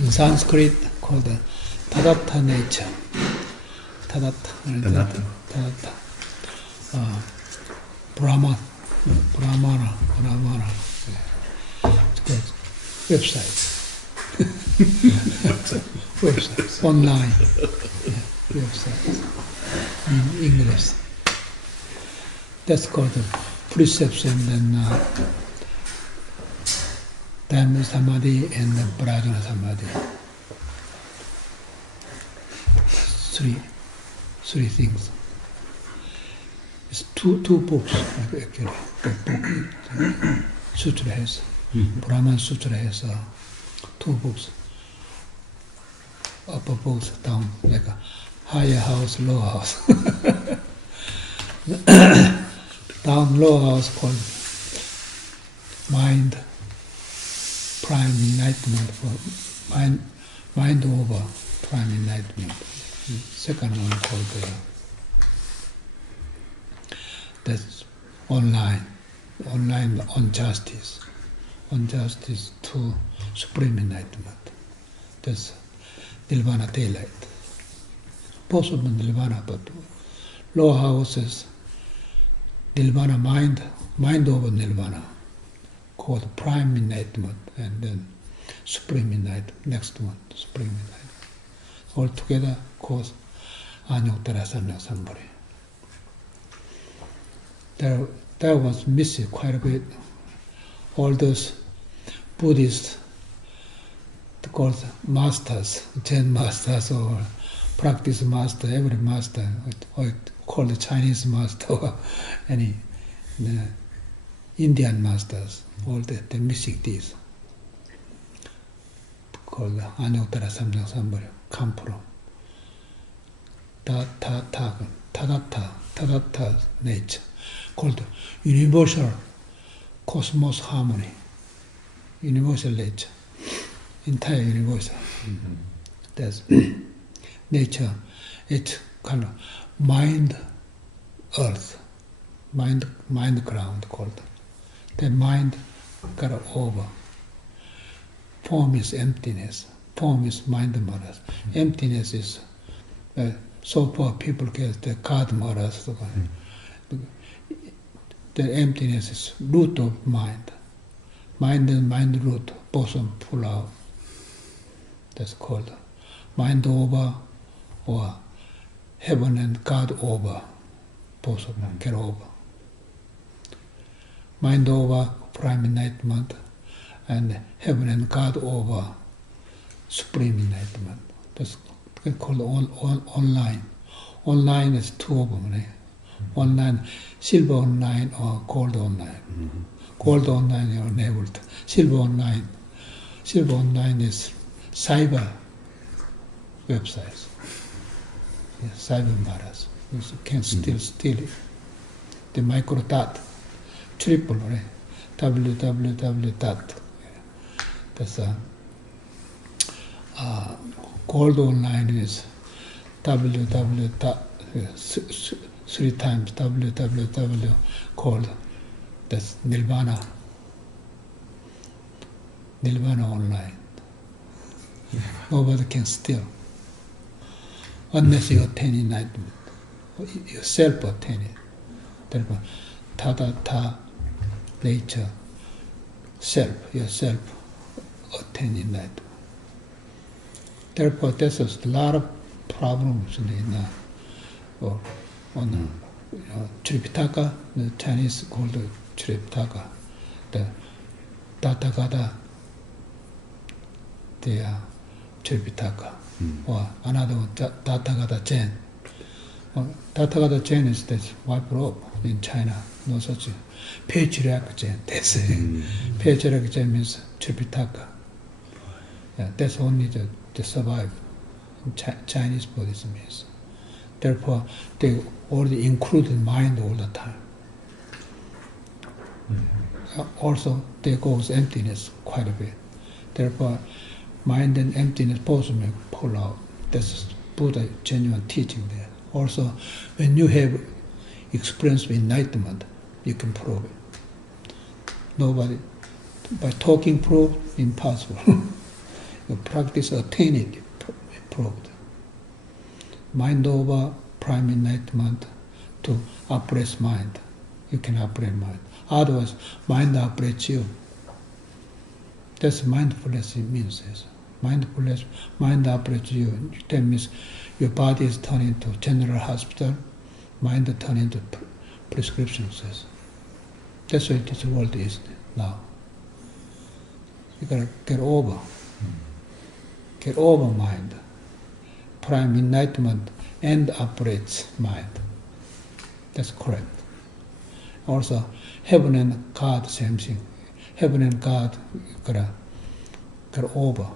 In Sanskrit, called the Tadatha nature. Tadatha. Brahmana. It's called websites. Websites. Online. Websites. In English. That's called the perception and Dharma Samadhi and Prajna Samadhi. Three things. It's two books actually. The book Sutra has, Brahman Sutra has two books. Upper books down, like a higher house, lower house. Down lower house called mind. Prime enlightenment for mind over prime enlightenment. Second one called that's online on justice to supreme enlightenment. That's Nirvana daylight. Both of them Nirvana, but lower house is Nirvana mind over Nirvana, called prime enlightenment, and then supreme enlightenment, next one, supreme enlightenment. All together cause Anyuttara Samyasambhari. There was missing quite a bit. All those Buddhists called masters, Zen masters or practice master, every master, or called the Chinese master or any Indian masters, all they're missing these. Called Anyuttara Samyasambhari, come from Tadatha nature, called universal cosmos harmony, universal nature, entire universal. That's nature. It's kind of mind earth, mind ground called. The mind got over. Form is emptiness. Form is mind maras. Emptiness is so far people get the God maras. The emptiness is root of mind. Mind and mind root, both of them pull out. That's called mind over or heaven and God over. Both of them get over. Mind over, prime enlightenment, and heaven and God over, supreme enlightenment. That's called online. Online is two of them. Right? Online, silver online or gold online. Gold online are enabled. Silver online is cyber websites. Yes, cyber matters. You can still steal it. The micro dot, triple, right? www dot. That's gold online is www dot, three times www called. That's Nirvana online. Nobody can steal. unless you attain enlightenment. Yourself attain it. Therefore, tha nature, self, yourself attain enlightenment. Therefore, there's a lot of problems on tripitaka. The Chinese called it tripitaka. The Tathagata, the tripitaka, or another one, Tathagata Chen. Tathagata Chen is that's wiped off in China. No such Patriarch Chen. They say Patriarch Chen means tripitaka. Yeah, that's only the survive. Chinese Buddhism is. Therefore, they already included mind all the time. Also, there goes emptiness quite a bit. Therefore, mind and emptiness both may pull out. That's Buddha genuine teaching there. Also, when you have experience with enlightenment, you can prove it. Nobody, by talking proof, impossible. You practice attain it, proved. Mind over prime enlightenment to operates mind. You can operate mind. Otherwise, mind operates you. That's mindfulness means. Yes. Mindfulness, mind operates you. That means your body is turned into general hospital, mind turned into prescriptions. Yes. That's what this world is now. You gotta get over. Get over mind. Prime enlightenment and operates mind. That's correct. Also, heaven and God, same thing. Heaven and God, gotta get over,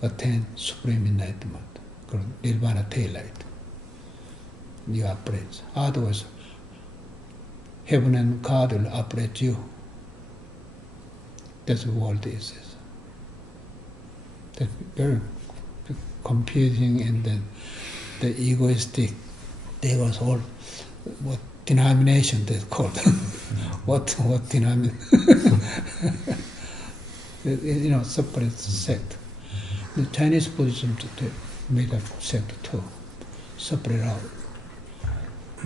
attain supreme enlightenment, nirvana daylight. You operate. Otherwise, heaven and God will operate you. That's what the world is. That's very competing, and then the egoistic. They was all what denomination they called. what denomination? Separate sect. The Chinese Buddhism made a sect too. Separate out.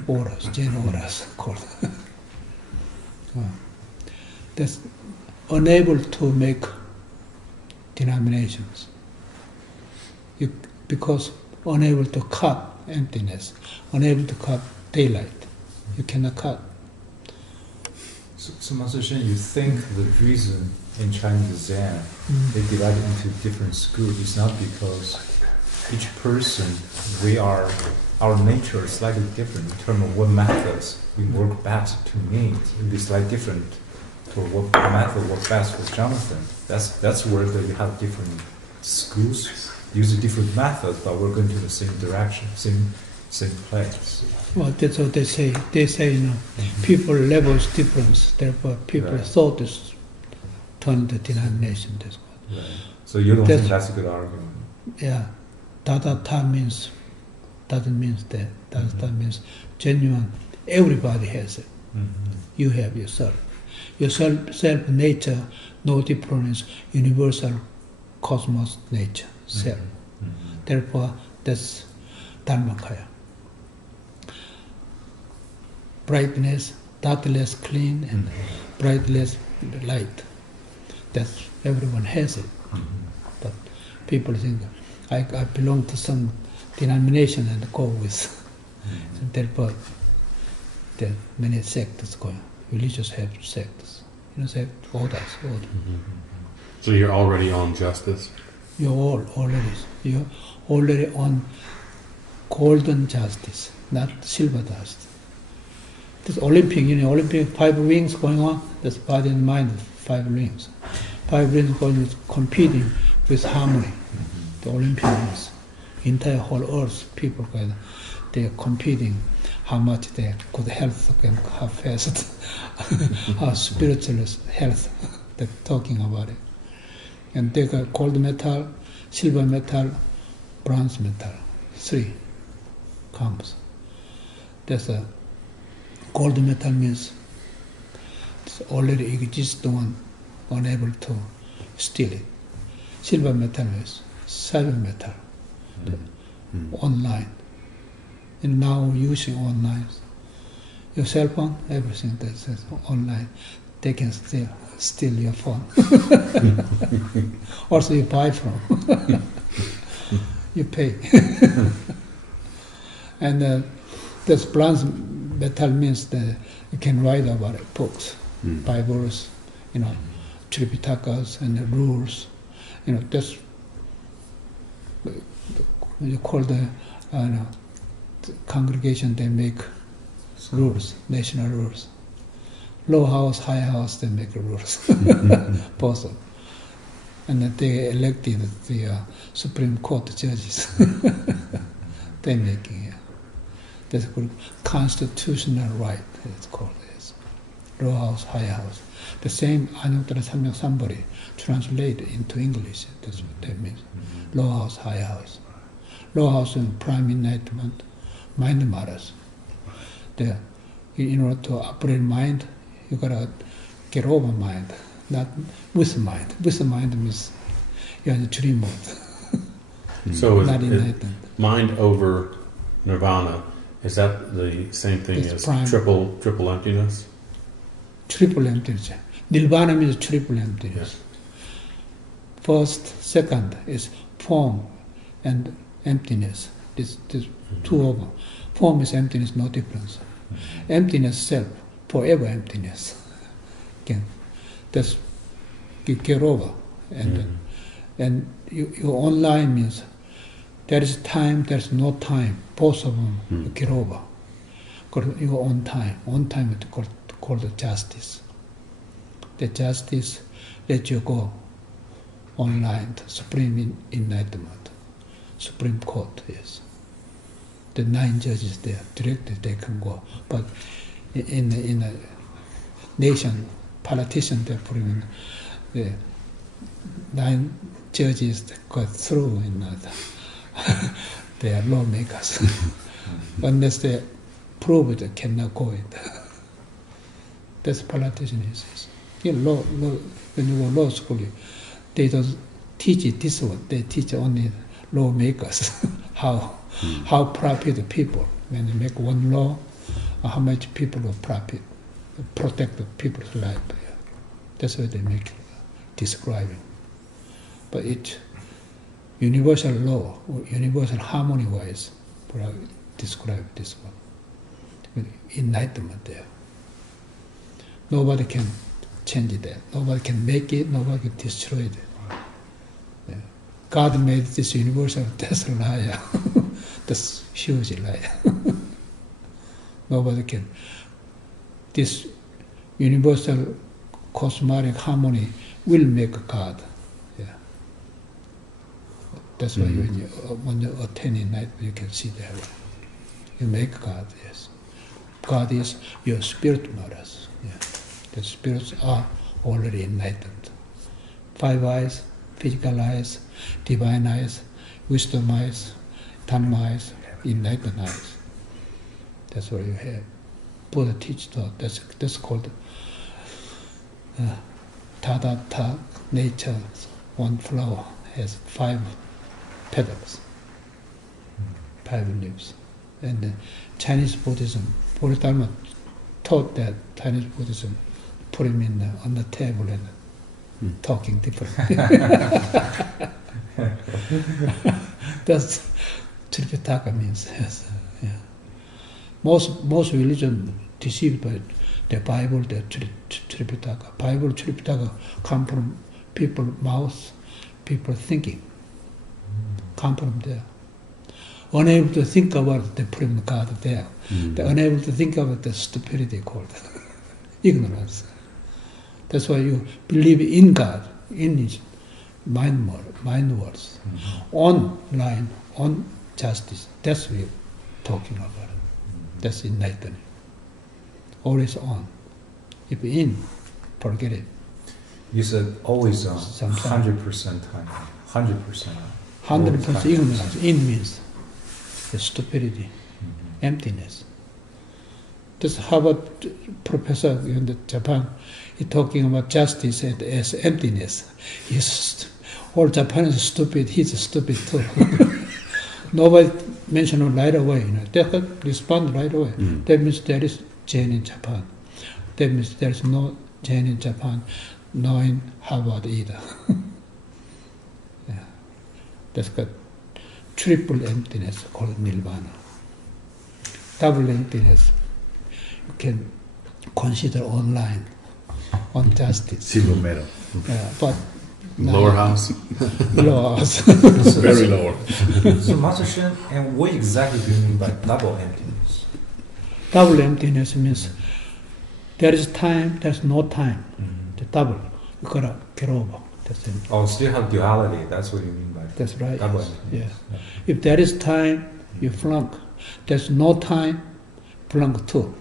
Auras, Zen auras called. That's unable to make denominations. Because unable to cut emptiness, unable to cut daylight. You cannot cut. So Master Shin, you think the reason in Chinese Zen they divide into different schools is not because each person, our nature is slightly different in terms of what methods we work best to meet. It is slightly different for what method works best for Jonathan. That's where you have different schools, use a different methods, but we're going to the same direction, same place. Well, that's what they say. They say, people levels difference. Therefore, people thought is turn the denomination. That's what. Right. So you don't think that's a good argument? Yeah, ta means doesn't mean that. That means genuine. Everybody has it. You have yourself. Your self nature, no difference. Universal cosmos nature, self. Therefore, that's Dharmakaya. Brightness, darkness, clean, and brightness, light. That's everyone has it. But people think I belong to some denomination and go with. So therefore, there are many sects going. Religious have sects. Orders. So you're already on justice? You're already on golden justice, not silver justice. This Olympic 5 rings going on. That's body and mind, 5 rings. 5 rings going competing with harmony. The Olympic rings, entire whole earth, people they are competing how much they good health and how fast, how spiritual health. They're talking about it. And they got gold medal, silver medal, bronze medal. 3 comes. There's a gold medal means it's already exists one, unable to steal it. Silver medal is silver medal. online. And now using online. Your cell phone, everything that's online, they can steal your phone. Also you buy from. You pay. And this bronze metal means that you can write about it, books, Bibles, tripitakas and the rules. That's you call the congregation. They make rules, national rules. Low house, high house, they make rules. Both of them. And then they elected the Supreme Court judges. They making it. That's called constitutional right. It's called this. Low house, high house. The same Anuttara Samyak Sambhari translate into English. That's what that means. Low house, high house. Low house is prime enlightenment, mind matters. In order to operate mind, you gotta get over mind, not with mind. With mind means you're in the dream mode. So not is enlightened. mind over nirvana, is that the same thing It's as prime. triple emptiness? Triple emptiness. Nirvana means triple emptiness. First, second is form and emptiness. This two of them. Form is emptiness, no difference. Emptiness self, forever emptiness. Again, that's you get over. And your online means there is time, there's no time. Both of them you get over. Got your own time. Own time is called the justice. The justice let you go online, supreme enlightenment. Supreme Court, yes. The 9 judges there, directly they can go. But in a nation, politician, they put in the 9 judges that got through they are lawmakers. Unless they prove it, they cannot go in. That's politician is. Law, when you go law school, they don't teach it this one. They teach only lawmakers how profit the people. When you make one law, how much people will profit, protect the people's life. That's what they make describing. But it's universal law, or universal harmony-wise, describe this one. With enlightenment there. Nobody can change it there. Nobody can make it, nobody can destroy it. Yeah. God made this universal, that's a liar. That's huge liar. Nobody can. This universal cosmic harmony will make God. Yeah. That's why when you attain enlightenment, you can see that. You make God, yes. God is your spirit matters. Yeah. The spirits are already enlightened. 5 eyes, physical eyes, divine eyes, wisdom eyes, Dharma eyes, enlightened eyes. That's what you have. Buddha teaches that. That's called Tathata, nature. One flower has 5 petals, 5 leaves. And Chinese Buddhism, Bodhidharma taught that Chinese Buddhism, put him on the table and talking different. That's tripitaka means. Yes, yeah. Most religion deceived by the Bible, the tripitaka. Bible tripitaka come from people's mouth, people thinking. Come from there. Unable to think about the Supreme God there. They're unable to think about the stupidity called ignorance. That's why you believe in God, in His mind words, on line, on justice. That's what we're talking about. That's enlightenment. Always on. If in, forget it. You said always on, Sometimes. 100% time, 100%. 100% ignorance. In means the stupidity, emptiness. This Harvard professor in Japan, he's talking about justice as emptiness. All Japan is stupid, he's stupid too. nobody mentioned it right away. They could respond right away. That means there is Zen in Japan. That means there is no Zen in Japan, no in Harvard either. Yeah. That's got triple emptiness called Nirvana. Double emptiness you can consider online, on justice. Silver medal. But Lower house. lower house. Very lower. So Master Shin, and what exactly do you mean by double emptiness? Double emptiness means there is time, there's no time. The double. You gotta get over. That's it. Oh, still have duality. That's what you mean by That's right. double Yes. emptiness. Yeah. If there is time, you flunk. There's no time, flunk too.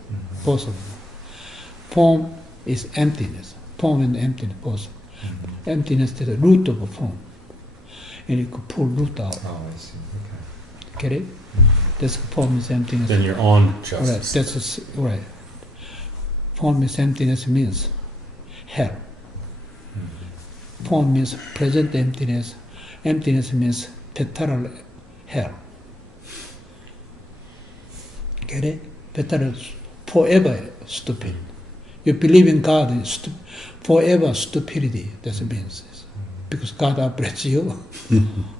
Both of them. Form is emptiness. Form and emptiness both. Emptiness is the root of a form. And you could pull root out. Oh, I see. Okay. Get it? That's form is emptiness. Then you're on Right. justice. That's right. Form is emptiness means hell. Form means present emptiness. Emptiness means petal hell. Get it? Petal forever stupid. You believe in God, forever stupidity. That's what it means. Because God operates you.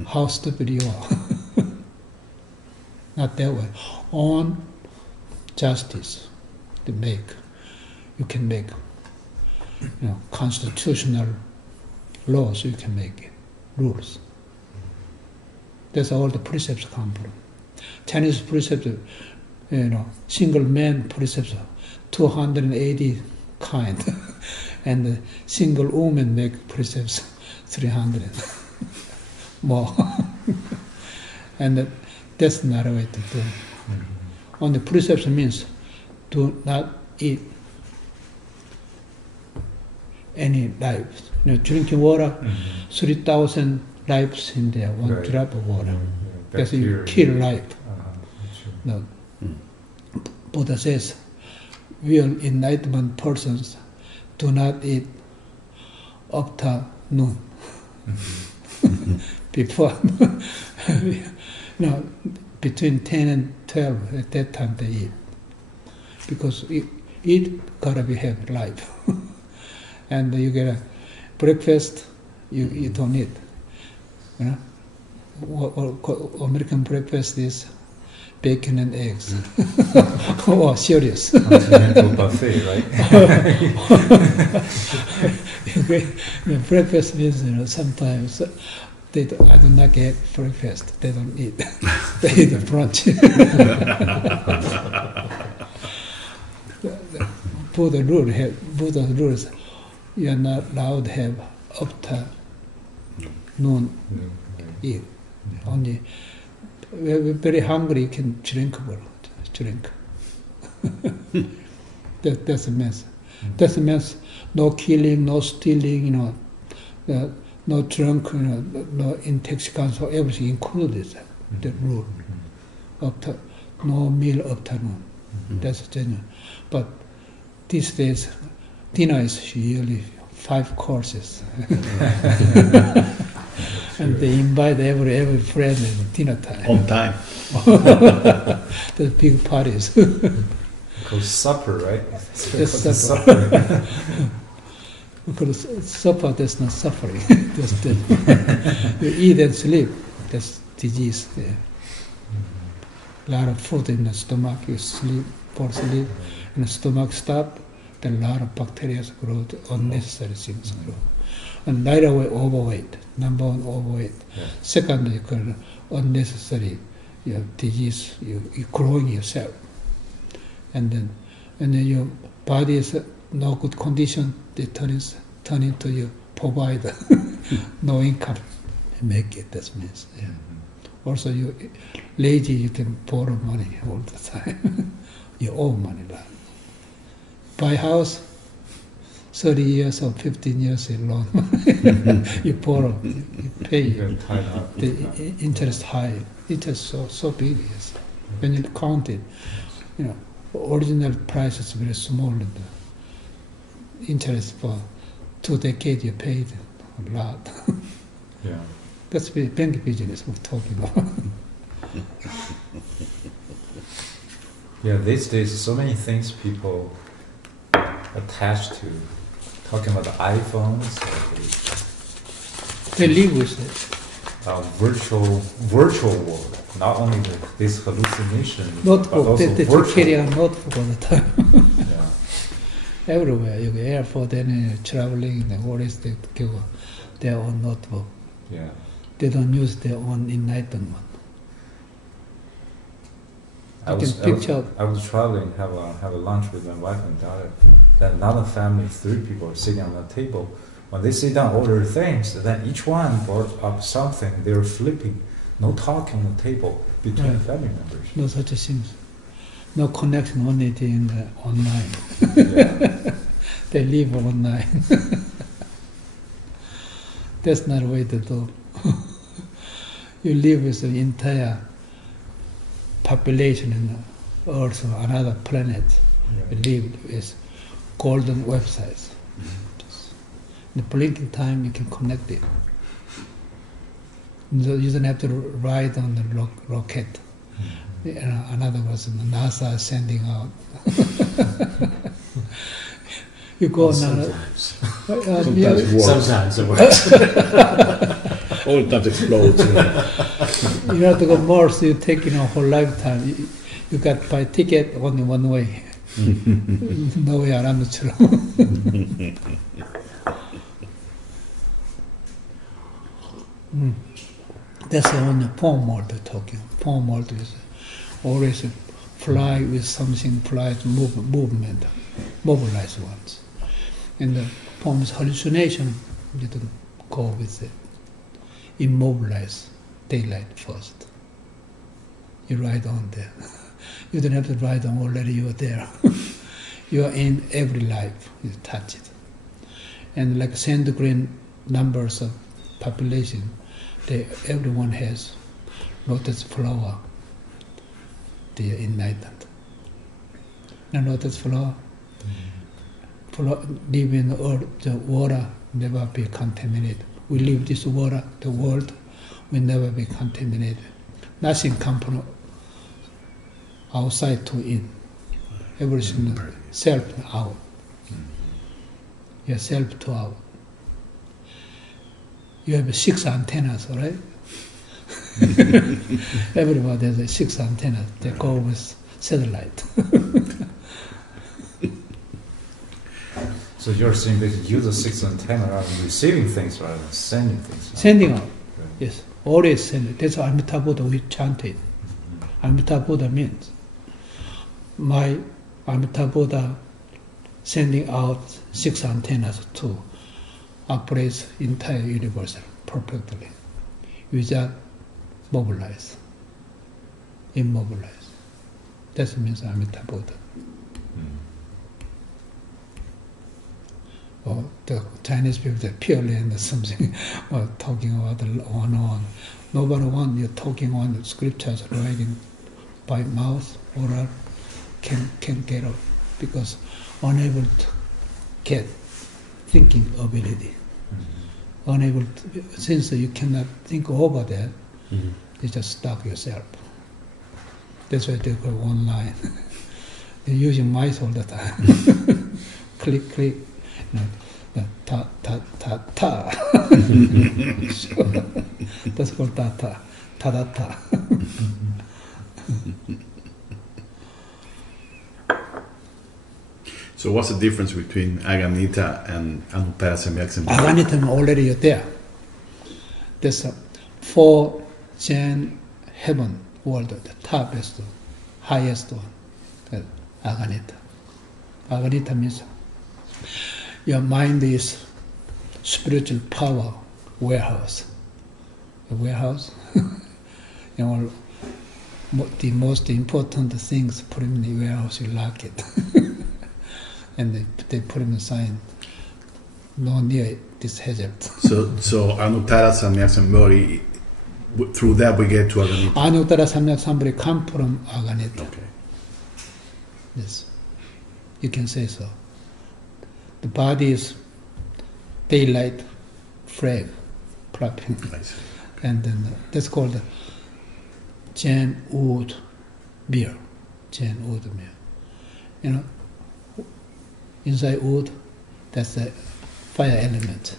How stupid you are. Not that way. On justice to make. You can make constitutional laws, you can make it, rules. That's all the precepts come from. Chinese precepts, single man precepts, 280 kind, and the single woman make precepts 300 more. And that's not a way to do it. On the precepts means do not eat any lives. Drinking water, 3,000 lives in there, one Right. drop of water. Yeah, That's you bacteria. kill life. Sure. No. Buddha says, real enlightenment persons do not eat after noon. Before, between 10 and 12, at that time they eat. Because eat gotta be have life. And you get a breakfast, you don't eat. American breakfast is bacon and eggs. Oh, serious. Continental buffet, right? Breakfast means, sometimes I do not get breakfast. They don't eat. They eat brunch. Buddha's rules, you are not allowed to have after noon eat. Only when we're very hungry, you can drink. That's a mess. That's a mess. No killing, no stealing, no drunk, no intoxicants, so everything included. The rule. After no meal afternoon. That's genuine. But these days, dinner is usually 5 courses. And they invite every friend at dinner time. On time. The big parties. Because supper, right? Yes, supper. Because supper, that's not suffering. That's you eat and sleep, that's disease there. A lot of food in the stomach, you sleep, fall asleep, and the stomach stop, then a lot of bacteria grow, unnecessary things grow. And right away, overweight. Number one, overweight. Yeah. Second, you call unnecessary disease, you're growing yourself. And then your body is no good condition, they turn into your provider. No income, make it, that means. Yeah. Also, you lazy, you can borrow money all the time. You owe money. Buy house, 30 years or 15 years in loan. You borrow, you pay. You tie up. The interest high. Interest so big. Yes. When you count it, original price is very small. And the interest for 2 decades you paid a lot. Yeah. That's the bank business we're talking about. Yeah, these days so many things people attach to. Talking about the iPhones, They live with it. virtual world. Not only this hallucination, but Notebook, also they virtual. carry a notebook all the time. Yeah. Everywhere, you go airport, any traveling, the always they give their own notebook. Yeah. They don't use their own enlightenment. I was traveling, have a lunch with my wife and daughter. Then another family, 3 people are sitting on the table. When they sit down, order things, then each one brought up something. They were flipping, no talking on the table between Right. family members. No such things. No connection, only in the online. Yeah. They live online. That's not the way to do. You live with the entire population in the Earth or another planet. You live with golden websites. Just in the blinking time, you can connect it. You don't have to ride on the rocket. Another was NASA is sending out. You go now. Sometimes it works. Sometimes it works. All the time explodes. You have to go Mars, you take a whole lifetime. You got to buy ticket only one way. No way around the truth. That's the only form world talking. Form world is always fly with something, fly to movement, mobilize ones. And the form is hallucination, you don't go with it. Immobilize daylight first. You ride on there. You don't have to ride on, already you are there. You are in every life, you touch it. And like centigrade numbers of population, everyone has lotus flower. They are enlightened. The lotus flower, live in the earth, the water never be contaminated. We live this water, the world will never be contaminated. Nothing comes from outside to in. Everything self to out. Yourself to out. You have 6 antennas, right? Everybody has 6 antennas. They go with satellite. So you're saying that you use the 6 antenna rather than receiving things rather than sending things. Sending out. Right. Yes, always sending. That's what Amitabuddha we chanted. Amitabuddha means my Amitabuddha sending out 6 antennas to operate entire universe perfectly. Without mobilize, immobilize. That means Amitabuddha. Or the Chinese people, they're purely and something, or talking about the on. Nobody want you talking on the scriptures, writing by mouth, oral, can get up, because unable to get thinking ability. Unable to, since you cannot think over that, you just stop yourself. That's why they go online. They're using mice all the time. Click. Ta. So, that's called ta. So what's the difference between Aganita and Anuttara? Aganita already there. There's 4 Zen heaven world, the topest, highest one, Aganita. Aganita means your mind is spiritual power warehouse. A warehouse, the most important things put in the warehouse, you lock it. And they put in a sign, no near this hazard. So Anuttara Samyak Sambhari, through that we get to Aganita. Anuttara Samyak Sambhari come from Aganita. Okay. Yes, you can say so. The body is daylight frame, propping. I see. And then that's called Jan wood beer. Jan wood beer. You know, inside wood, that's the fire element.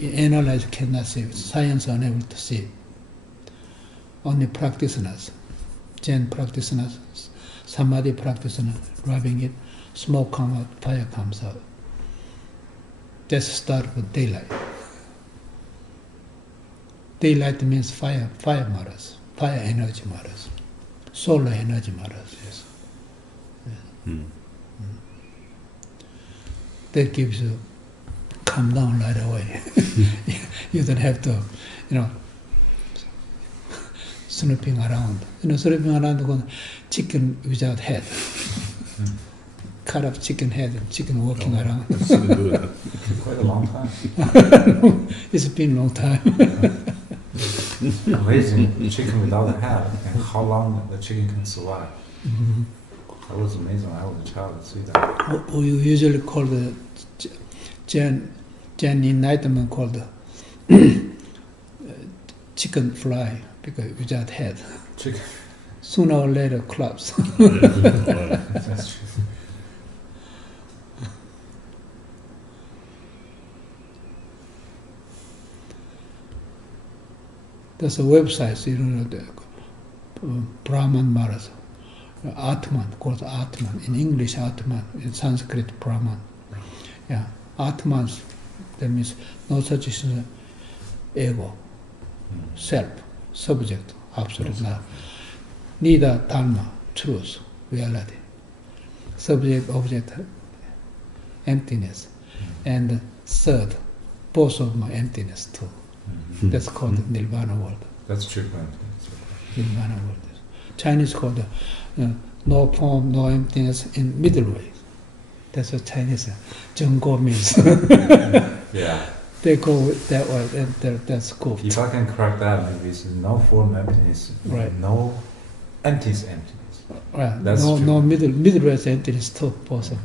Analyze cannot see it. Science unable to see it. Only practitioners, Zen practitioners, Samadhi practitioners, rubbing it, smoke comes out, fire comes out. That's start with daylight. Daylight means fire matters, fire energy matters, solar energy matters, yes. That gives you calm down right away. You don't have to, snooping around. Snooping around going chicken without head. Cut off chicken head and chicken walking around. Quite a long time. It's been a long time. Amazing chicken without a head and how long the chicken can survive. Mm-hmm. That was amazing when I was a child to see that. We usually call the Zen enlightenment called chicken fly because without head. Chicken. Sooner or later collapse. That's true. There's a website, the Brahman Maharaj, Atman, called Atman. In English, Atman. In Sanskrit, Brahman. Yeah, Atman, that means no such as ego, self, subject, absolute not. Neither Dharma, truth, reality. Subject, object, emptiness. And third, both of my emptiness too. That's called Nirvana world. That's true. Nirvana world. Chinese called no form, no emptiness in middle way. That's what Chinese Zhengguo means. Yeah. They go with that way, and that's cool. If I can correct that, maybe it's no form emptiness, Right. no emptiness. Right. That's no, true. no middle way emptiness too possible.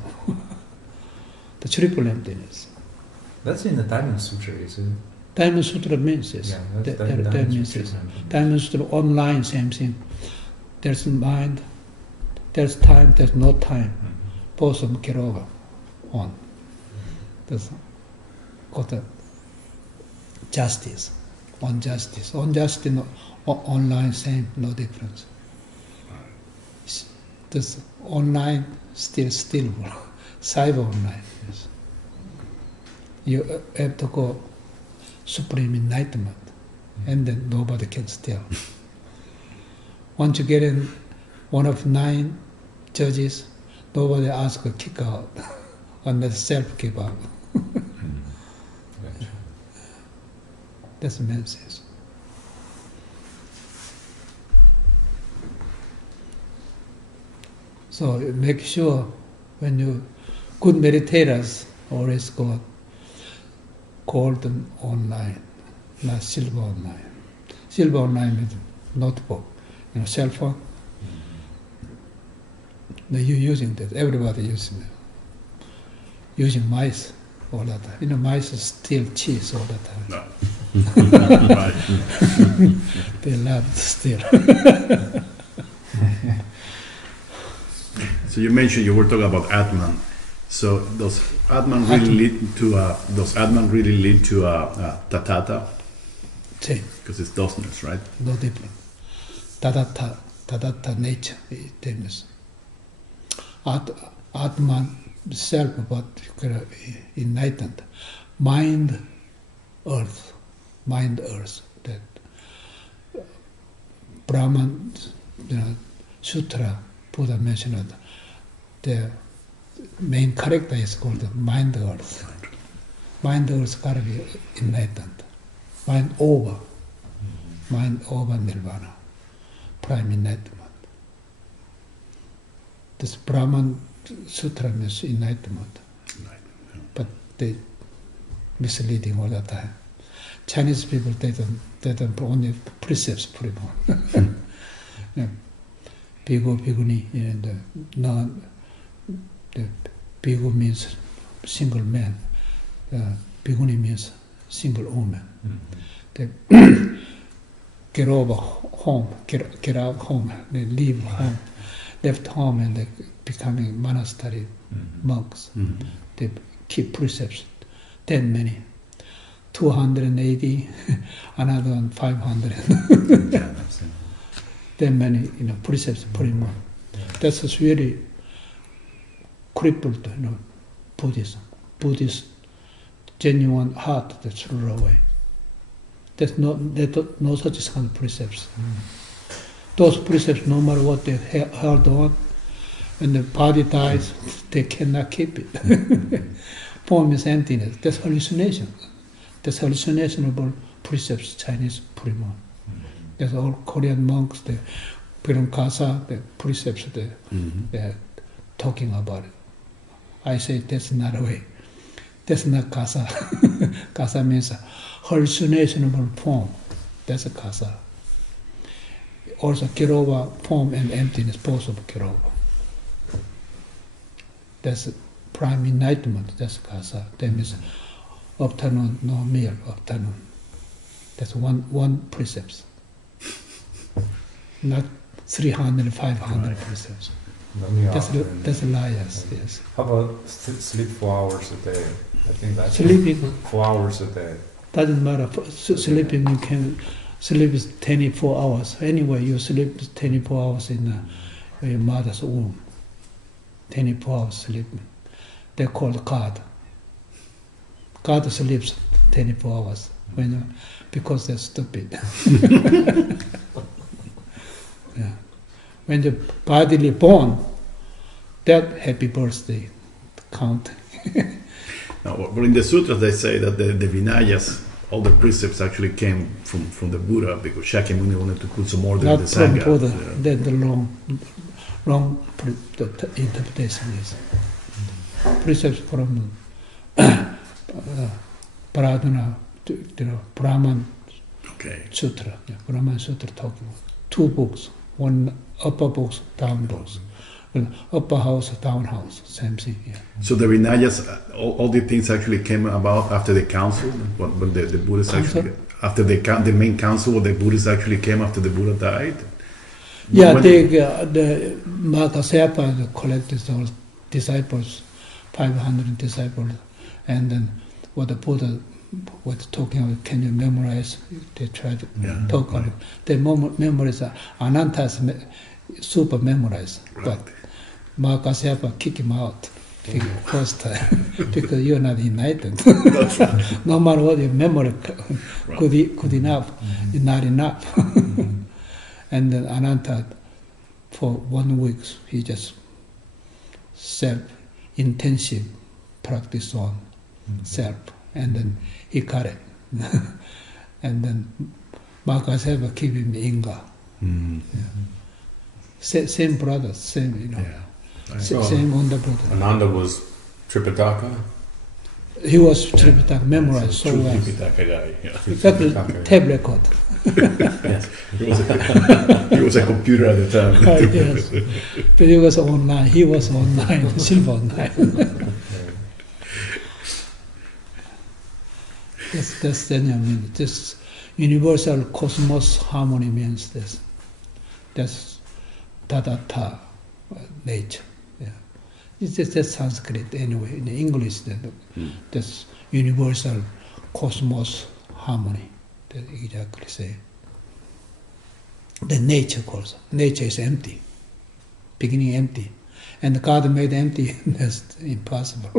The triple emptiness. That's in the Diamond Sutra, isn't it? Diamond Sutra means this. Yeah, that Diamond means Sutra. this. Diamond Sutra online, same thing. There's mind, there's time, there's no time. Both of them get over on. That's got the justice, on justice. On justice, no, online, same, no difference. This online, still, cyber online. Yes. You have to go supreme enlightenment, and then nobody can steal. Once you get in one of 9 judges, nobody asks to kick out, unless self give up. That's the message. So make sure when you, good meditators always go golden online, not silver online. Silver online means notebook, cell phone. You're using that, everybody using it. Using mice all the time. Mice steal cheese all the time. No. They love to steal. So you mentioned you were talking about Atman. So does Atman really lead to Tathata? Same, Because it's doseness, right? no different. Tathata nature, it means. Atman self, but enlightened. Mind earth. That Brahman, Sutra, Buddha mentioned the main character is called mind earth. Mind earth got to be enlightened. Mind over nirvana, prime enlightenment. This Brahman Sutra means enlightenment, but they misleading all the time. Chinese people, they don't only precepts put it on. Bhikkhu, bhikkhuni, and the bhikkhu means single man, bhikkhuni means single woman. The get over home, get out home, they leave home, left home, and they becoming monastery monks. They keep precepts, that many. 280, another one 500. That many, precepts pretty much. That's just really crippled, Buddhism. Buddhist genuine heart that threw away. There's no such kind of precepts. Those precepts, no matter what they held on, when the body dies, they cannot keep it. Form is emptiness. That's hallucination. That's hallucinationable precepts, Chinese pretty much. There's all Korean monks, the Kasa, the precepts, they're talking about it. I say that's not a way. That's not Kasa. Kasa means a hallucinationable form. That's a Kasa. Also, get over form and emptiness, both of get over. That's prime enlightenment, that's Kasa. That means afternoon, no meal, afternoon. That's one precept. Not 300, 500 precepts. That's liars, yes. How about sleep 4 hours a day? I think that's sleeping 4 hours a day. Doesn't matter. Sleeping, you can sleep is 24 hours. Anyway, you sleep 24 hours in your mother's womb. 24 hours sleeping. They're called God. God sleeps 24 hours because they're stupid. Yeah. When the bodily born, that happy birthday count. No, but in the sutras they say that the Vinayas, all the precepts actually came from the Buddha because Shakyamuni wanted to put some order in the Sangha. Not from Buddha. That's the wrong interpretation is. Precepts from Pradana, Brahman Sutra. Yeah, Brahman Sutra talking 2 books, one upper books, down books. Upper house, down house, same thing. Yeah. So the Vinayas, all the things actually came about after the council, when the Buddhists actually, after the main council, when the Buddhists actually came after the Buddha died. Yeah, the Mahakasyapa collected those disciples, 500 disciples, and then what the Buddha was talking about, can you memorize? They tried to talk on it. They memorize Ananta's super memorized, but Mahakasyapa kick him out first time because you're not enlightened. No matter what your memory good enough, it's not enough. And then Ananta, for 1 week, he just self-intensive practice on self, and then he got it. And then Mahakasyapa keep him Inga. Same brothers, same, same under brother. Ananda was Tripitaka? He was Tripitaka, memorized so well. Tripitaka guy, yeah. Exactly, tape record. Yes. He was a computer at the time. Yes. But he was online, silver online. That's genuine. This universal cosmos harmony means this. That's Tadata, nature. Yeah. It's just Sanskrit anyway. In English, that's universal cosmos harmony. That exactly say. The nature calls. Nature is empty. Beginning empty. And God made empty. That's impossible.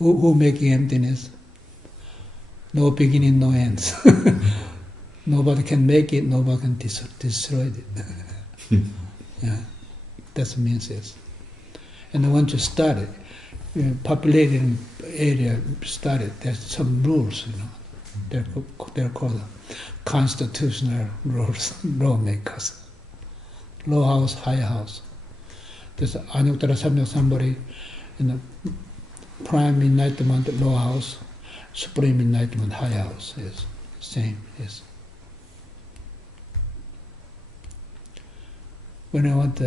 Who making emptiness? No beginning, no ends. Nobody can make it, nobody can destroy it. Yeah, that means yes. And once you start it, populated area started, there's some rules, They're called constitutional rules, lawmakers. Low house, high house. There's Anuttara Samyak somebody in the prime enlightenment, low house, supreme enlightenment, high house, yes. Same, yes. When I want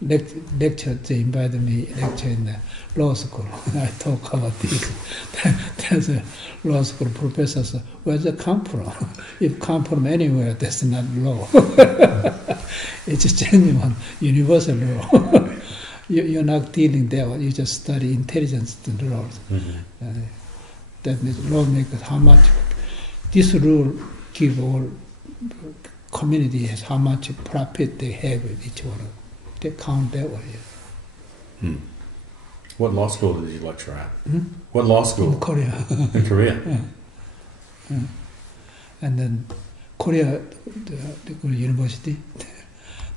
lecture, they invited me lecture in the law school. I talk about this. There's a law school professor said, where does it come from? If it come from anywhere, that's not law. It's genuine, universal law. You're not dealing there, you just study intelligence laws. That means lawmakers, how much, this rule give all communities how much profit they have with each other. They count that way. What law school did you lecture at? What law school? In Korea. In Korea? Yeah. And then Korea, the university,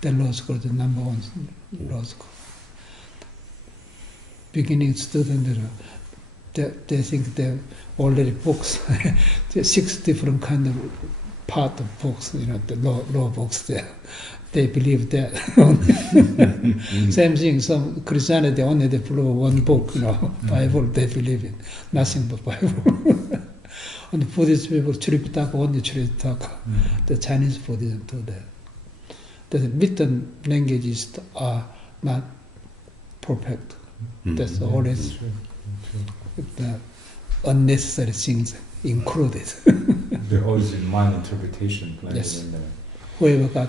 the law school, the number one law school. Beginning students, they think they're already books. There are 6 different kind of part of books, the law books there. They believe that. Same thing, some Christianity only they follow one book, Bible they believe in, nothing but Bible. And the Buddhist people, tripitaka, only tripitaka. The Chinese Buddhism do that. The written languages are not perfect. That's always the unnecessary things included. They're always in mind interpretation blended in there. Whoever got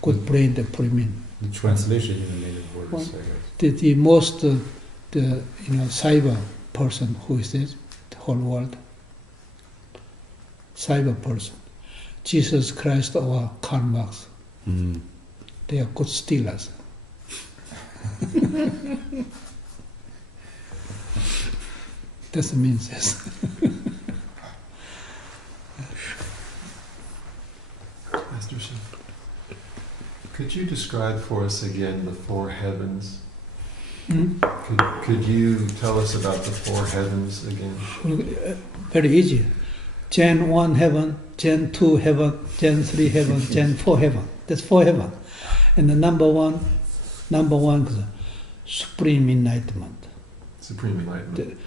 good brain, they put him in. The translation in the native words, I guess. The most, cyber person who is this, the whole world, cyber person, Jesus Christ or Karl Marx, they are good stealers. That means this. Master Shin, could you describe for us again the 4 heavens? Could you tell us about the 4 heavens again? Very easy. Gen 1 heaven, Gen 2 heaven, Gen 3 heaven, Gen 4 heaven. That's 4 heaven. And the number one is supreme enlightenment. Supreme enlightenment.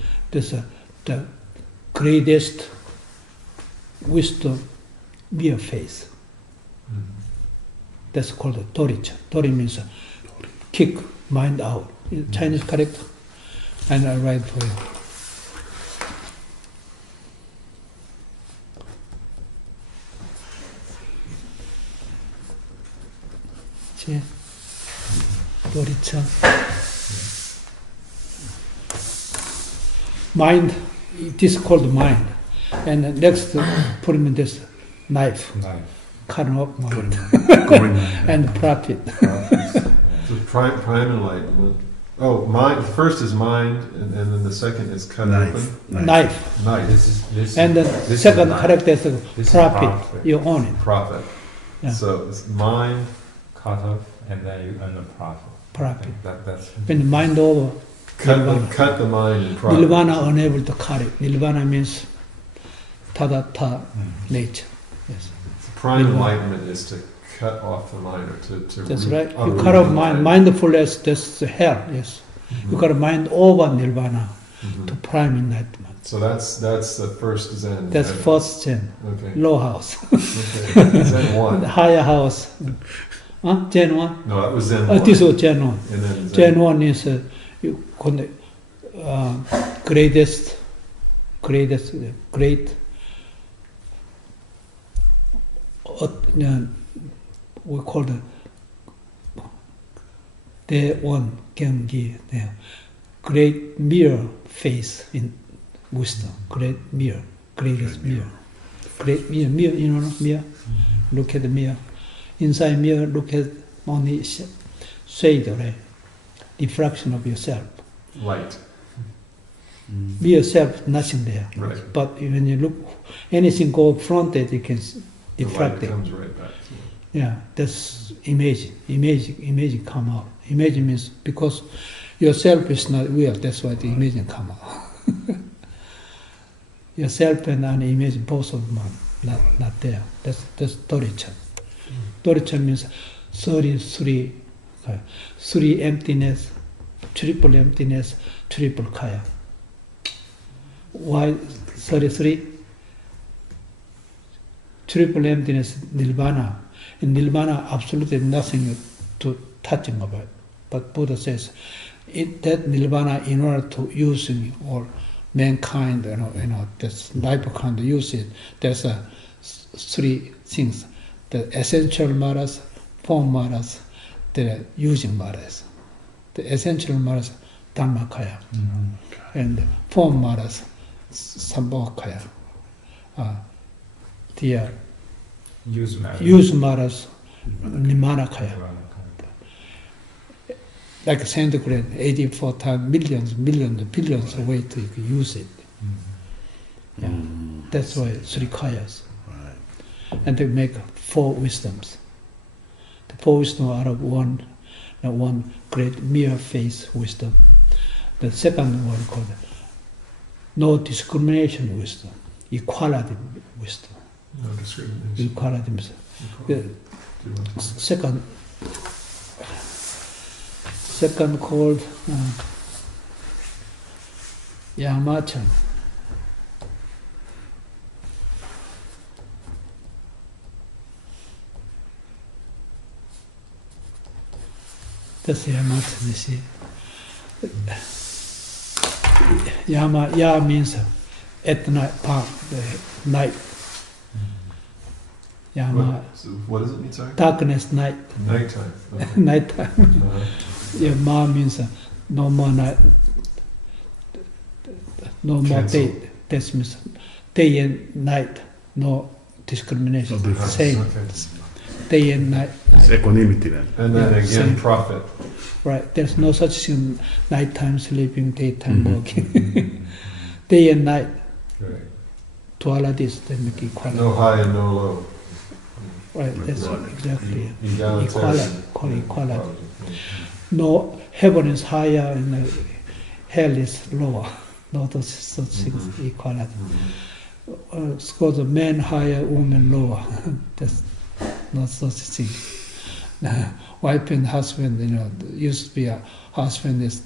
The greatest wisdom, mere faith. That's called Doricha. Dori means kick mind out. Chinese character. And I write for you. See? Doricha. Mind, this is called mind. And next, put him in this knife. Cut off mind. And profit. So prime enlightenment. Oh, mind. First is mind, and then the second is cut open. Knife. This and the second character is profit. You own it. Profit. Yeah. So it's mind, cut off, and then you earn the profit. Profit. That's when the mind over. Cut the mind and profit. Nirvana unable to cut it. Nirvana means tadata nature. Yes. Prime enlightenment is to cut off the mind, or to that's right. You cut off mind. Mindfulness, that's the hell. Yes. You got to mind over nirvana to prime enlightenment. So that's the first Zen. That's first Zen. Okay. Low house. Okay. Zen 1. The higher house. Zen 1? No, that was Zen 1. This was Zen 1. And then Zen 1 is great we call the one Gengi, great mirror face in wisdom, great mirror, greatest mirror. Great mirror, mirror? Look at the mirror. Inside mirror, look at only shade, right? Reflection of yourself. Light. Be yourself, nothing there. Right. But when you look, anything go fronted, you can deflect it. Comes right back to you. Yeah, that's image come out. Image means because yourself is not real, that's why the image come out. Yourself and an image, both of them are not there. That's Dorichan. Dorichan means 33, 3 emptiness, triple emptiness, triple kaya. Why 33? Triple emptiness, nirvana. In nirvana, absolutely nothing to touching about. But Buddha says that nirvana, in order to use it, or mankind, this life kind to use it, there's three things: the essential matters, form matters, the using matters. The essential matters, dharmakaya, and form matters, sambhogakaya. The use matters, nimanakaya. Like centigrade, 84 times millions, billions of ways to use it. Yeah. That's why three kayas. Right. And they make four wisdoms. The four wisdoms are of one great mere face wisdom. The second one called no discrimination wisdom, equality wisdom. No discrimination. Equality wisdom. The second called Yamacha. That's Yamacha, you see. Ya means at night, night. Yama. What does it mean, sorry? Darkness, night. Nighttime. Okay. Nighttime. Yama means no more night, no more Cancel. day. That means day and night, no discrimination. No difference. Same. Okay. Day and night. It's equanimity then. And then again, Same. profit. Right. There's no such thing. Nighttime sleeping, daytime working. Day and night. Right. Dualities, they make equality. No high and no low. Right. That's exactly. Egalitarian. Equality. Call equality. No, heaven is higher and hell is lower. No such things. Equality. It's called the man higher, woman lower. That's not such thing. Wife and husband, used to be a husband is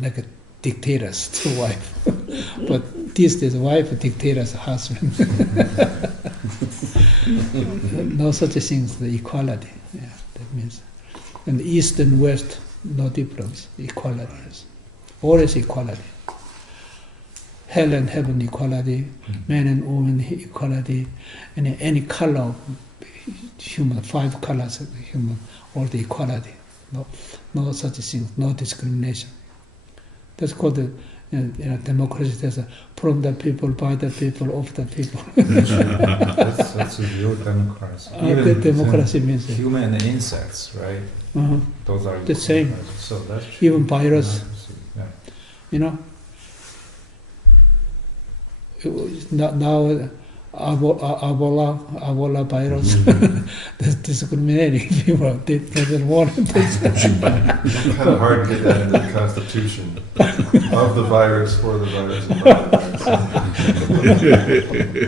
like dictators to wife. But these days, wife dictators husband. No such things, the equality. Yeah, that means. And east and west, no difference, equality. Always equality. Hell and heaven equality, man and woman equality, and any color of human, 5 colors of human, all the equality. No such thing, no discrimination. That's called the democracy. There's from the people, by the people, of the people. That's a real democracy. The democracy means human and insects, right? Those are the same. So that's Even virus. Yeah. Now Ebola virus, that's discriminating people. They don't want it. It's kind of hard to get that into the Constitution. Of the virus, for the virus, and by the virus.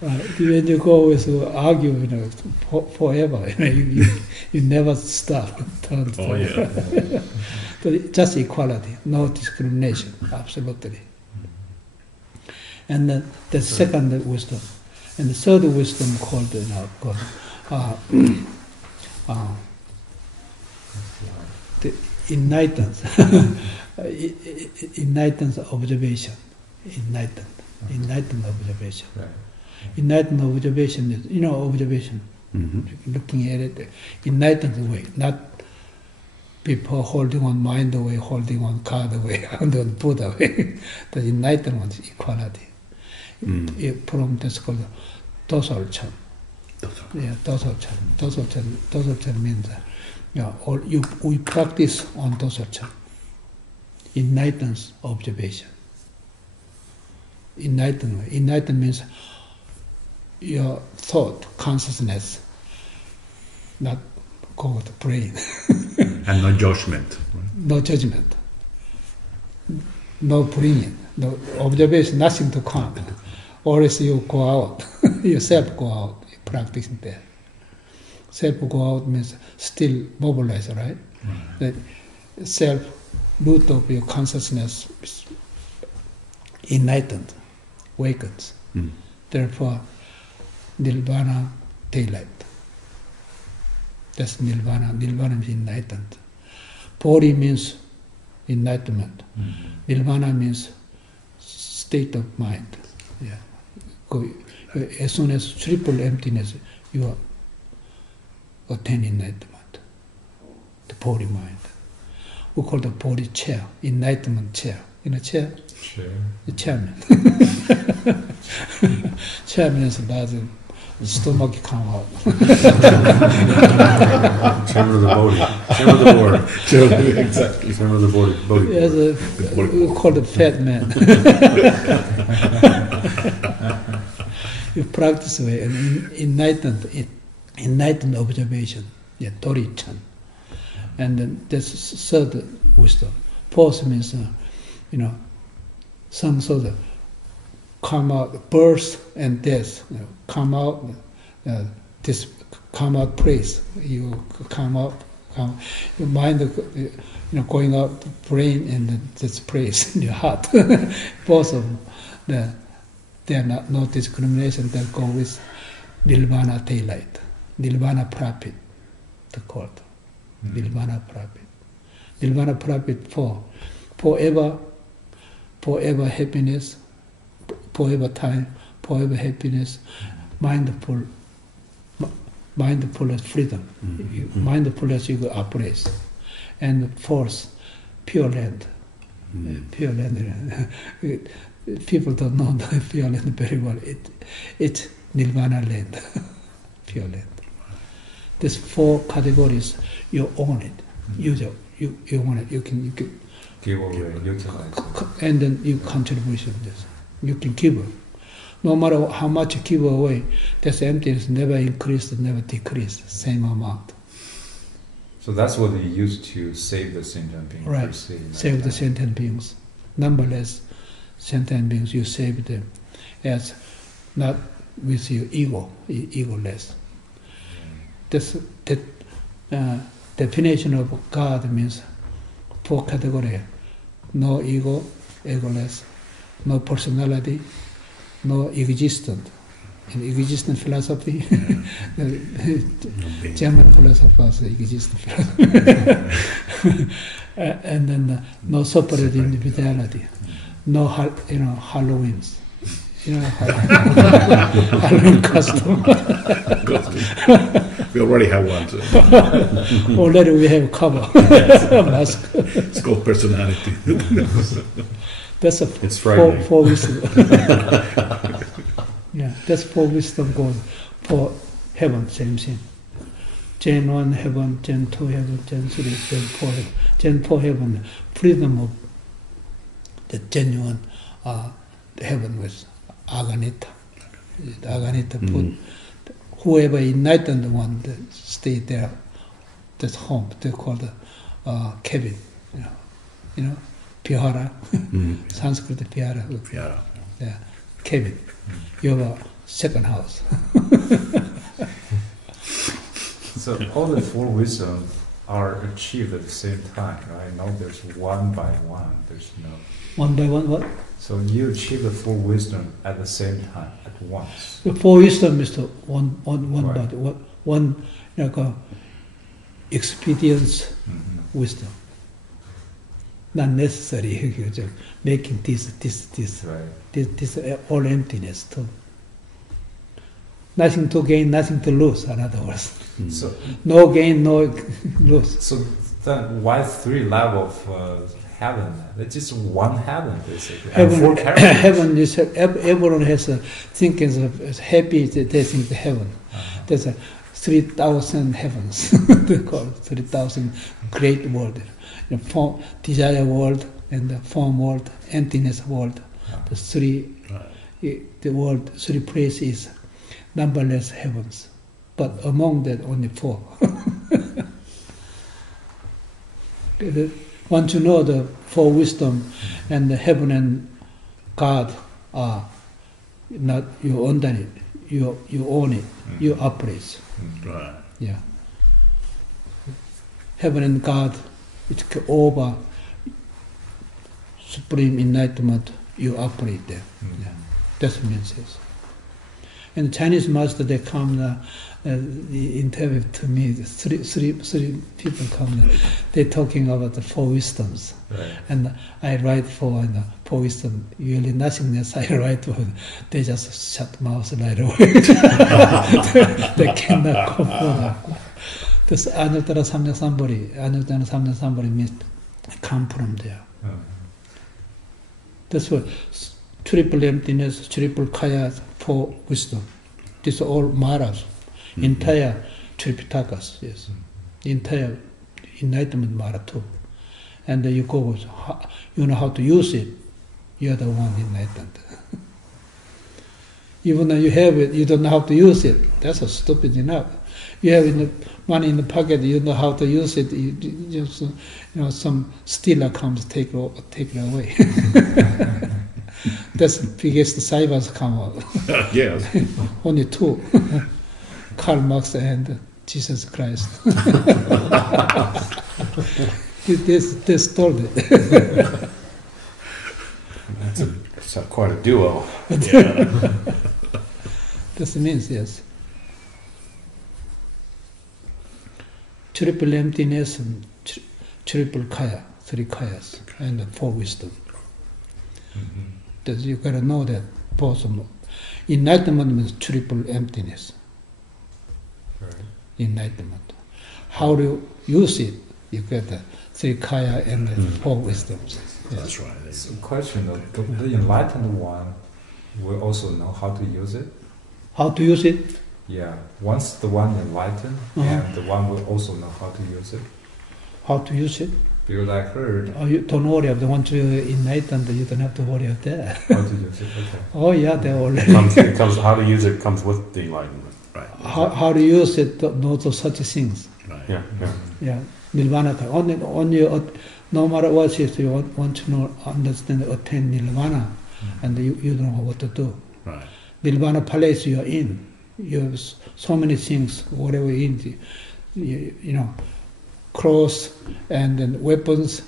Right. When you go with argue, forever, you never stop. Oh yeah. But just equality, no discrimination, absolutely. And the second wisdom, and the third wisdom called the enlightened, enlightened observation, enlightened observation. Right. Enlightened observation is, observation, looking at it, enlightened way, not people holding on mind way, holding on God way, on Buddha way. The enlightened one is equality. From that's called dosalchan. Yeah, dosalchan. Dosalchan means we practice on dosalchan. Enlightened observation. Enlightened means your thought, consciousness, not go to brain. And no judgment. No judgment. No bringing. No observation, nothing to count. Or else you go out. Yourself go out, practicing there. Self go out means still mobilize, right? The self, root of your consciousness is enlightened, wakens. Therefore, nirvana, daylight. That's nirvana. Nirvana means enlightened. Bodhi means enlightenment. Nirvana means state of mind. Yeah. As soon as triple emptiness, you attain enlightenment. The Bodhi mind. We call the Bodhi chair, enlightenment chair. In a chair? Chair. The chairman. Chairman is the stomach come out. Chairman of the Bodhi. Chairman of the board. Exactly. Chairman of the Bodhi. Bodhi Yes, board. we call the fat man. You practice way and enlightened observation. Yeah, Dori-chan. And then that's third wisdom. Fourth means, some sort of come out, birth and death. Come out, this come out place. You come out, your mind, going out, brain and this place in your heart. Both of them, there are no discrimination that go with nirvana daylight, nirvana profit, the called. Nirvana profit. Nirvana profit for forever happiness, forever time, forever happiness, mindfulness freedom. Mindfulness you will operate. And fourth, pure land. Pure land. People don't know the pure land very well. It's nirvana land. Pure land. These four categories, you own it. You own it. You can Give away, utilize. and then you contribution this. You can give. No matter how much you give away, this emptiness never increased, never decreased, same amount. So that's what they use to save the sentient beings. Right. Save the sentient beings. Numberless sentient beings, you save them as not with your egoless. This definition of God means four categories: no ego, egoless, no personality, no existent. In existent philosophy, German philosophers existent philosophy, and then no separate individuality, no Halloweens. Halloween custom. We already have one. So. Already we have cover. Mask. It's called personality. That's It's frightening. four wisdom. Yeah, that's four wisdom goes for heaven, same thing. Gen 1 heaven, Gen 2 heaven, Gen 3, Gen 4 heaven. Gen 4 heaven, freedom of the genuine heaven with Aganita. Aganita put whoever enlightened one that stay there, that's home. They call the cabin. Vihara. Sanskrit Vihara. Yeah, cabin. You have a second house. So all the four wisdoms are achieved at the same time, right? No, there's one by one. There's no. One by one, what? So you achieve the four wisdom at the same time, at once. The four wisdom is the one Right. body, one experience wisdom. Not necessary making this, Right. this all emptiness too. Nothing to gain, nothing to lose. In other words, So, no gain, no lose. so then why three levels of heaven? It's just one heaven, basically. And four characters. Heaven is everyone has a thinking of happy. They think the heaven. There's 3,000 heavens. They call it 3,000 great world. The form, desire world and the form world, emptiness world. The three places, numberless heavens. But among that, only four. Once you know the four wisdom and the heaven and God are not you own it, you own it, you operate. Right. Yeah. Heaven and God, it's over supreme enlightenment, you operate there. Yeah. That's what it means. And Chinese master, they come, interview to me, three people come, they're talking about the four wisdoms. Right. And I write for wisdom, really nothingness, I write for, they just shut mouth right away. They cannot go further. This Anuttara Samyak Sambodhi means come from there. That's what triple emptiness, triple kaya, four wisdom. These are all maras, entire tripitakas, yes. Entire enlightenment mara too. And you go, you know how to use it, you're the one enlightened. Even though you have it, you don't know how to use it. That's stupid enough. You have money in the pocket, you know how to use it. You just, some stealer comes, take it away. That's the biggest saivas come out. Yes. Only two, Karl Marx and Jesus Christ. They stole it. That's quite a duo. Yeah. That means, yes. Triple emptiness and triple kaya, three kayas, and four wisdom. That you gotta know that both of them. Enlightenment means triple emptiness. Right. Enlightenment. How do you use it? You get the three kaya and the four wisdoms. Yes. That's right. So question though, the enlightened one will also know how to use it? How to use it? Yeah. Once the one enlightened, and the one will also know how to use it. How to use it? Because I heard Oh, you don't worry about the one to enlighten, you don't have to worry about that. how to use it. Okay. Oh yeah, they already. It comes. How to use it comes with the enlightenment. Right. How to use it, knows of such things. Right. Yeah. Yeah, nirvana. Only no matter what it is, you want to know, understand, attain nirvana, and you don't know what to do. Right. Nirvana place you are in. You have so many things, whatever in, clothes, and then weapons,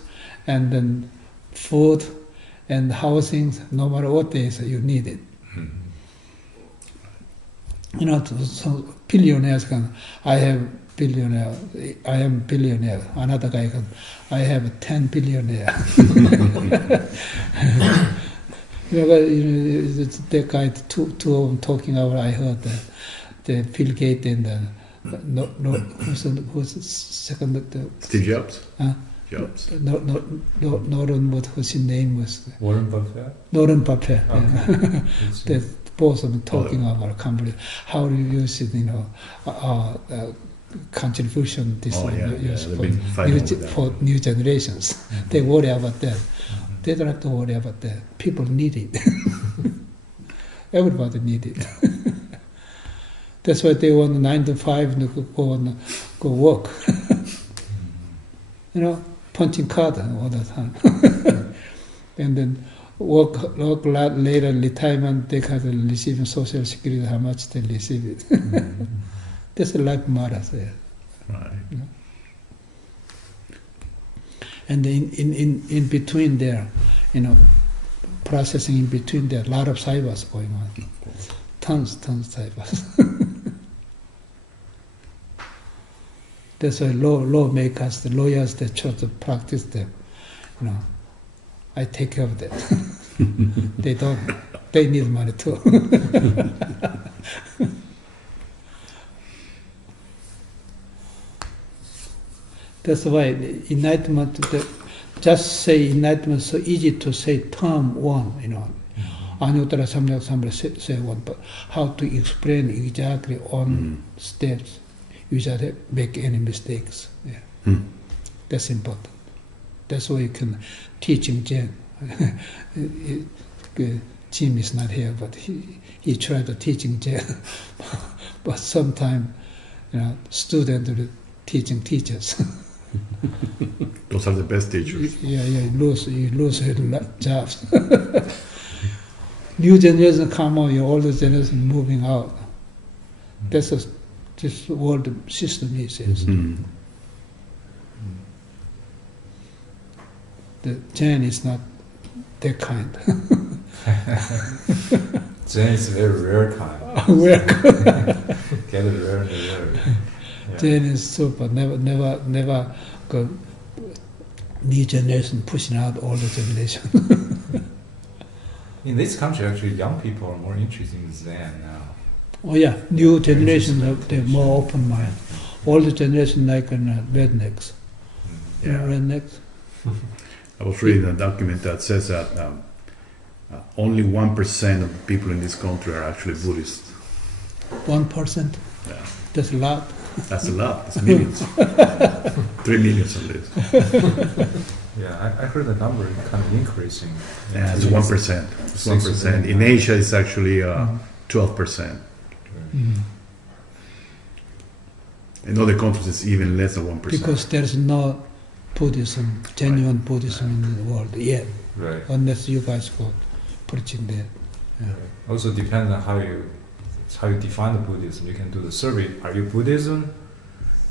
and then food, and housing. No matter what it is, you need it. So billionaires can, I am billionaire. Another guy can, I have 10 billionaire. That guy, two of them talking about, I heard the Bill Gates and who's the second? Steve Jobs? Jobs. Norton, what his name was? Warren Buffett? Norton Buffett. Okay. They both of them talking about a company, how do you use it, contribution for new generations. They worry about that. They don't have to worry about that. People need it. Everybody need it. That's why they want 9 to 5 to go work. Punching card all the time. And then work a lot later, retirement, they can receive Social Security, how much they receive it. That's a life matters there. Right. And in between there, processing in between there, a lot of saivas going on. Tons saivas. That's why lawmakers, the lawyers, the church practice them. I take care of that. They don't. They need money too. That's why enlightenment. Just say enlightenment so easy to say term one. Anuttara Samyak Sambodhi say one, but how to explain exactly on steps without make any mistakes. Yeah. That's important. That's why you can teaching Zen. Jim is not here, but he tried to teaching Zen. But sometimes, students are teaching teachers. Those are the best teachers. Yeah, you lose your jobs. New generation come on, your older generation moving out. That's this world system is. The Zen is not that kind. Zen is a very rare kind. We're Get it rare and rare. Yeah. Zen is super. Never go. New generation pushing out older generation. In this country, actually, young people are more interested in Zen now. Oh yeah, new generation they're more open mind. Older generation like rednecks. You know, rednecks. I was reading a document that says that only 1% of the people in this country are actually Buddhist. 1%. Yeah. That's a lot. That's a lot. It's millions. 3 million at least. Yeah, I heard the number kind of increasing. Yeah, it's 1%. It's 1%. In Asia, it's actually 12%. In other countries, it's even less than 1%. Because there's no Buddhism, genuine Buddhism in the world yet, Right. unless you guys go preaching there. Yeah. Also depends on how you define the Buddhism. You can do the survey. Are you Buddhism?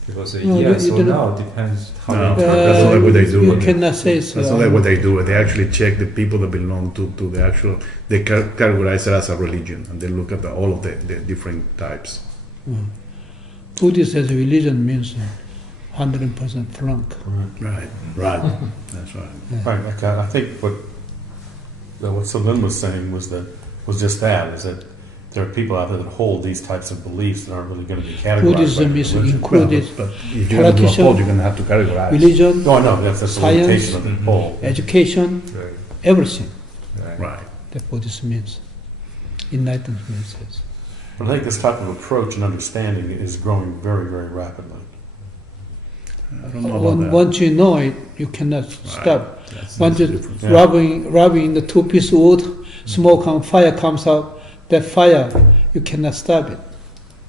People say No, yes you or don't- no. Depends how No. you That's not what they do. You cannot say so. That's not like what they do. They actually check the people that belong to the actual. They categorize it as a religion, and they look at all of the different types. Buddhist as a religion means 100% flunk. Right. That's right. Yeah. Right. Like, I think what Celine was saying was just that is that there are people out there that hold these types of beliefs that aren't really going to be categorized. Buddhism by is religion. included But if you're going to do a poll, you're going to have to categorize. religion, No, no, that's the Science. limitation of the poll. education, Right. everything Right. Right. that Buddhism means. Enlightenment means it. But I think this type of approach and understanding is growing very, very rapidly. I don't know about that. Once you know it, you cannot stop. That's Once you different. Yeah. rubbing the two-piece wood, smoke and fire comes out. That fire, you cannot stop it.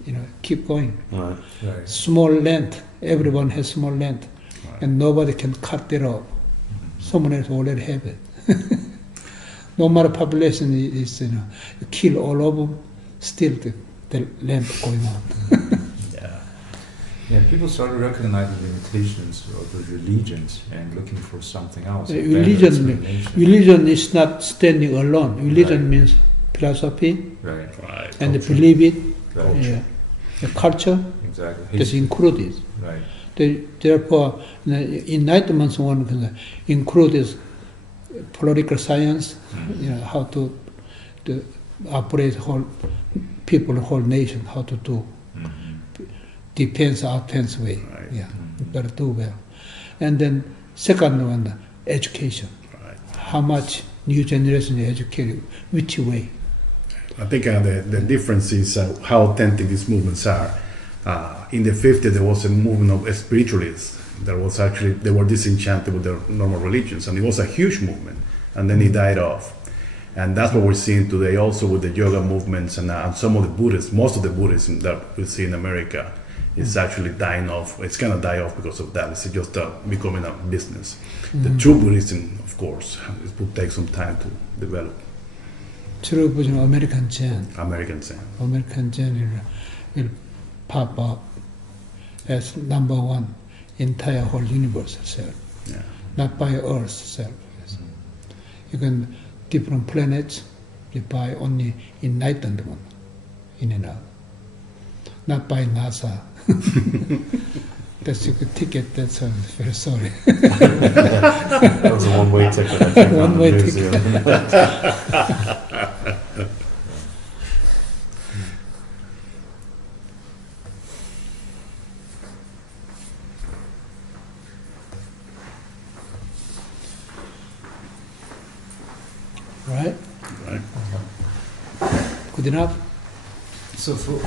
You know, keep going. Right. Right. Small length. Everyone has small length, Right. and nobody can cut it off. Someone else already have it. No matter population is, you kill all of them, still the length going on. Yeah. Yeah, people started recognizing the limitations of the religions and looking for something else. a better Religion, explanation. religion is not standing alone. Religion Right. means philosophy Right. Right. and Culture. believe it. Right. Yeah. The culture Exactly. is included. Right. Therefore, the Enlightenment one can include is political science, how to operate whole people, whole nation, how to do defense, offense way. Right. Yeah, better do well. And then second one, education. Right. How much new generation is educated, which way? I think the difference is how authentic these movements are. In the 50s, there was a movement of spiritualists. They were disenchanted with their normal religions, and it was a huge movement, and then it died off. And that's what we're seeing today also with the yoga movements and some of the Buddhists, most of the Buddhism that we see in America is actually dying off. It's going to die off because of that. It's just becoming a business. The true Buddhism, of course, it will take some time to develop. True Buddhism, American Zen. American Zen. American Zen will pop up as number one entire whole universe itself, Yeah. not by Earth itself. You can different planets, you buy only enlightened one, in and out, not by NASA. That's a good ticket. That's very sorry. That was a one-way ticket. I think, on the One-way museum. Right? Right. Good enough. So for